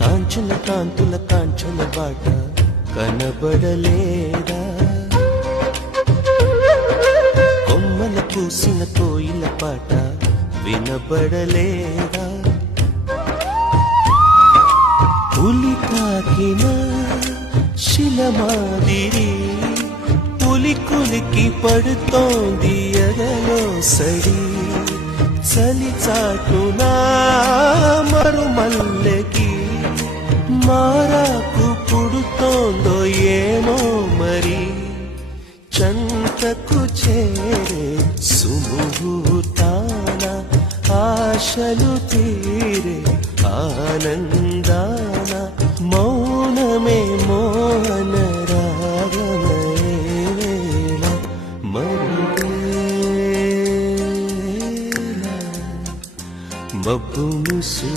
కాంచన కాంతుల కాంచన బాట కనబడలేదా? కొమ్మల పూసిన కోయిల పాట వినబడలేదా? పులి తాకిన శిల మాదిరి పులి కులికి పడుతోంది ఎగలో సడి చలి చాటునా మరుమల్లెకి మారాకు పుడుతోందో ఏమో మరి. చంతకు చేరే సుముహూర్తాన ఆశలు తీరే ఆనందాన మౌనమే మోన రాగమే మబ్బు ముసు